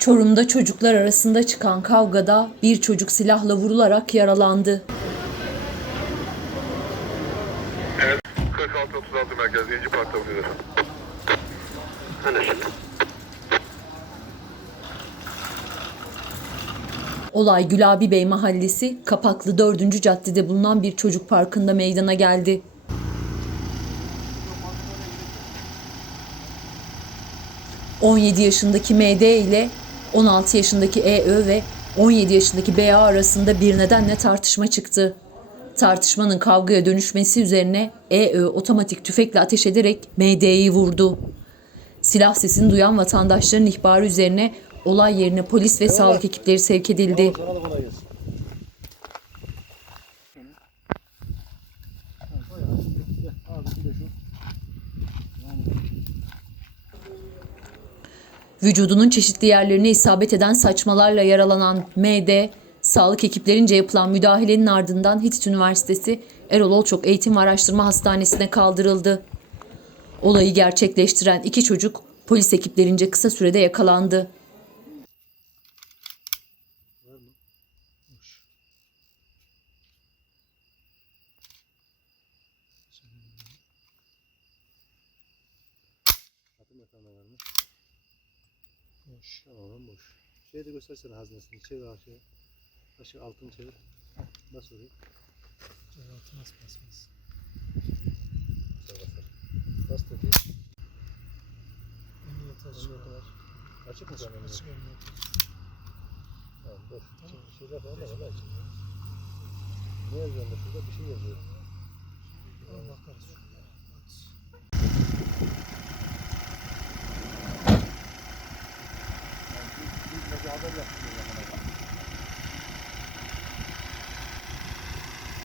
Çorum'da çocuklar arasında çıkan kavgada bir çocuk silahla vurularak yaralandı. Evet. 46-36 merkez 7. parkta. Anlaşıldı. Olay Gülabi Bey Mahallesi, Kapaklı 4. Caddede bulunan bir çocuk parkında meydana geldi. ...17 yaşındaki MD ile 16 yaşındaki EÖ ve 17 yaşındaki BA arasında bir nedenle tartışma çıktı. Tartışmanın kavgaya dönüşmesi üzerine EÖ otomatik tüfekle ateş ederek MD'yi vurdu. Silah sesini duyan vatandaşların ihbarı üzerine olay yerine polis ve sağlık ekipleri sevk edildi. Abi. Vücudunun çeşitli yerlerine isabet eden saçmalarla yaralanan MD, sağlık ekiplerince yapılan müdahalenin ardından Hitit Üniversitesi Erol Olçok Eğitim ve Araştırma Hastanesi'ne kaldırıldı. Olayı gerçekleştiren iki çocuk polis ekiplerince kısa sürede yakalandı. Var mı? Boş. Tamamen boş. Şeyi de göstersene haznesini. Çevir aşağı. Aşağı altını çevir. Bas oraya. Çevir altı bas bas bas. Dedi. Emniyet açık. Açık mı sen emniyet? Açık emniyet. Tamam boş. Şimdi şeyler falan da var. Ne yazıyor? Şurada bir şey yazıyor. Allah korusun. Öyle.